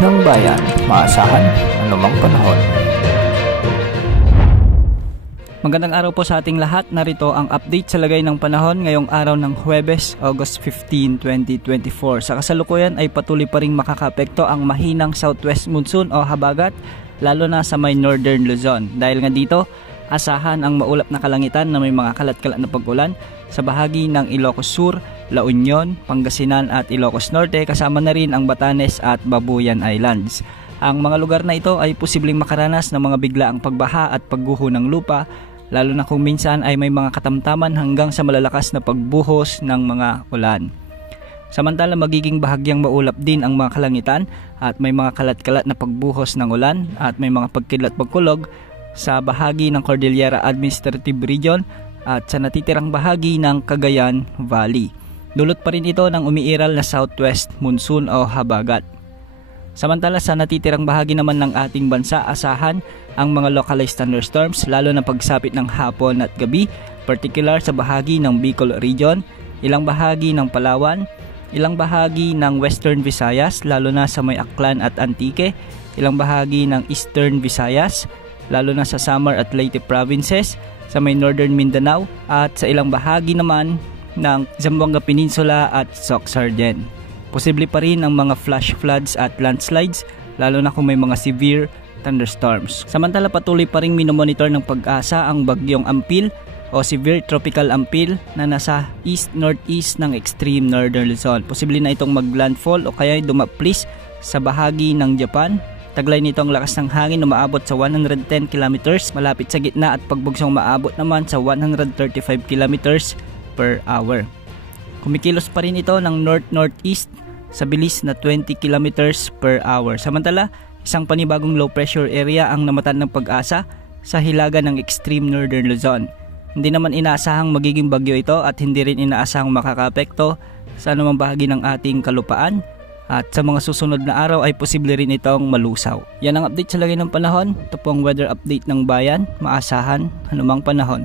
ng bayan, maasahan anumang panahon. Magandang araw po sa ating lahat. Narito ang update sa lagay ng panahon ngayong araw ng Huwebes, August 15, 2024. Sa kasalukuyan ay patuloy pa ring makakaapekto ang mahinang southwest monsoon o habagat, lalo na sa may northern Luzon. Dahil nga dito, asahan ang maulap na kalangitan na may mga kalat-kalat na pag-ulan sa bahagi ng Ilocos Sur, La Union, Pangasinan at Ilocos Norte, kasama na rin ang Batanes at Babuyan Islands. Ang mga lugar na ito ay posibleng makaranas ng mga biglaang pagbaha at pagguho ng lupa, lalo na kung minsan ay may mga katamtaman hanggang sa malalakas na pagbuhos ng mga ulan. Samantala, magiging bahagyang maulap din ang mga kalangitan at may mga kalat-kalat na pagbuhos ng ulan at may mga pagkidlat pagkulog sa bahagi ng Cordillera Administrative Region at sa natitirang bahagi ng Cagayan Valley. Dulot pa rin ito ng umiiral na southwest monsoon o habagat. Samantala, sa natitirang bahagi naman ng ating bansa, asahan ang mga localized thunderstorms lalo na pagsapit ng hapon at gabi, particular sa bahagi ng Bicol Region, ilang bahagi ng Palawan, ilang bahagi ng Western Visayas lalo na sa may Aklan at Antique, ilang bahagi ng Eastern Visayas lalo na sa Samar at Leyte provinces, sa may Northern Mindanao at sa ilang bahagi naman ng Zamboanga Peninsula at Soc-Sargen. Posible pa rin ang mga flash floods at landslides lalo na kung may mga severe thunderstorms. Samantala, patuloy pa rin minomonitor ng Pag-asa ang bagyong Ampil o severe tropical Ampil na nasa east-northeast ng extreme northern Luzon. Posible na itong maglandfall o kaya dumaplis sa bahagi ng Japan. Taglay nito ang lakas ng hangin na maabot sa 110 km malapit sa gitna at pagbugsong maabot naman sa 135 km per hour. Kumikilos pa rin ito ng north-northeast sa bilis na 20 km per hour. Samantala, isang panibagong low pressure area ang namatan ng Pag-asa sa hilaga ng extreme northern Luzon. Hindi naman inaasahang magiging bagyo ito at hindi rin inaasahang makakaapekto sa anumang bahagi ng ating kalupaan. At sa mga susunod na araw ay posible rin itong malusaw. Yan ang update sa lagay ng panahon. Ito po ang weather update ng bayan. Maasahan anumang panahon.